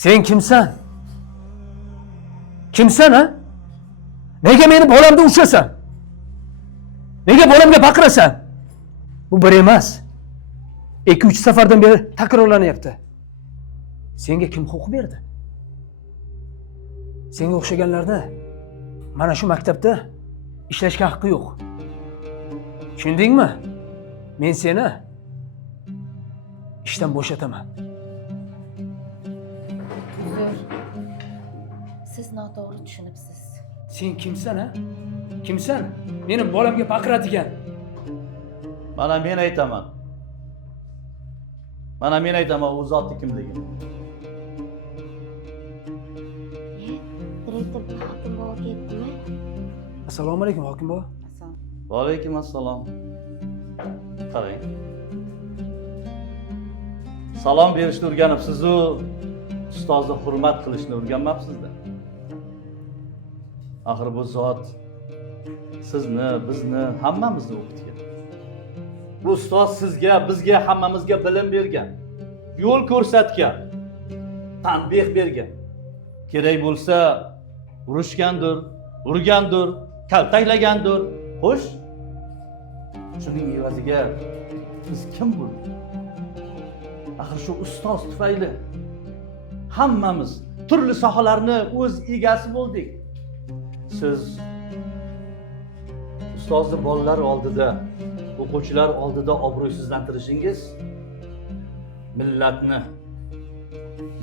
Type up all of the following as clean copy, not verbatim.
Sen kimsan? Kimsan ha? Nega meni bolamda ushlasan? Nega bolamga baqirasan? Bu bir emas. 2-3 safardan beri takrorlanyapti. Senga kim huquq berdi? Senga o'xshaganlarda mana shu maktabda ishlashga haqqi yo'q. Tushundingmi? Men seni ishdan bo'shataman. Uzr. Siz noto'g'ri tushunibsiz. Sen kimsan ha? Kimsan? Meni bolamga baqiradigan. Mana men aytaman. U zotni kimligini. Direktor hokim bova ketdimi? Assalomu alaykum hokim bova. Va alaykum assalom. Qarang. Salom berishni o'rganibsiz-u, ustozni hurmat qilishni o'rganmabsiz-da. Axir bu zot sizni, bizni, hammamizni o'qitgan. Bu ustoz sizga, bizga, hammamizga bilim bergan, yo'l ko'rsatgan, tanbeh bergan. Kerak bo'lsa urushgandir, urgandir, kaltaklagandir. Xo'sh, shuning evaziga biz kim bo'ldik? Axir shu ustoz tufayli hammamiz turli sohalarni o'z egasi bo'ldik. Siz ustozni bolalar oldida, o'quvchilar oldida obro'sizlantirishingiz millatni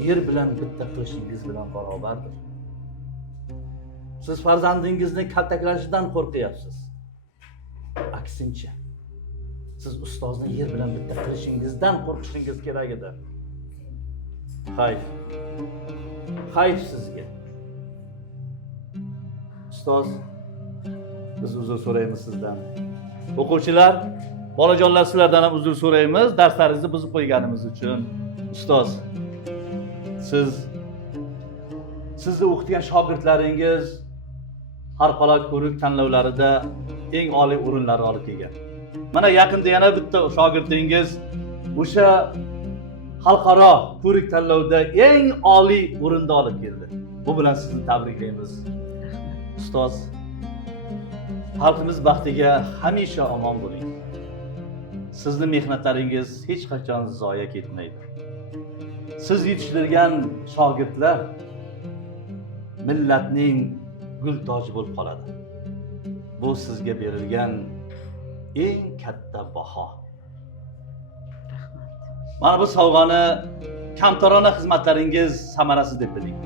yer bilan bitta qilishingiz bilan barobardir. Siz farzandingizni kaltaklanishidan qo'rqyapsiz. Aksincha, siz ustozni yer bilan bitta qilishingizdan qo'rqishingiz kerak edi. Hayf sizga. Ustoz, biz uzr so'raymiz sizdan. O'quvchilar, bolajonlar sizlardan ham uzr so'raymiz darslaringizni buzib qo'yganimiz uchun. Ustoz, sizni o'qitgan shogirdlaringiz har qalay ko'rik tanlovlarida eng oliy o'rinlarni olib kelgan. Mana yaqinda yana bitta shogirdingiz o'sha xalqaro ko'rik tanlovda eng oliy o'rinda olib keldi. Bu bilan sizni tabriklaymiz. Ustoz, xalqimiz baxtiga hamisha omon bo'ling. Sizni mehnatlaringiz hech qachon zoya ketmaydi. Siz yetishtirgan shogirdlar millatning gul toji bo'lib qoladi. Bu sizga berilgan eng katta baho. Mana bu sovg'ani kamtarona xizmatlaringiz samarasi deb biling.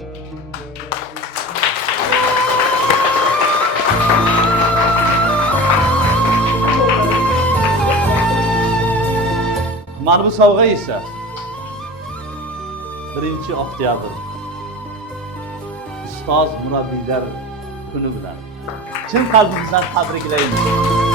Mana bu sovg'a esa 1-oktyabr ustoz murabbiylar kuni bilan chin qalbimizdan tabriklaymiz.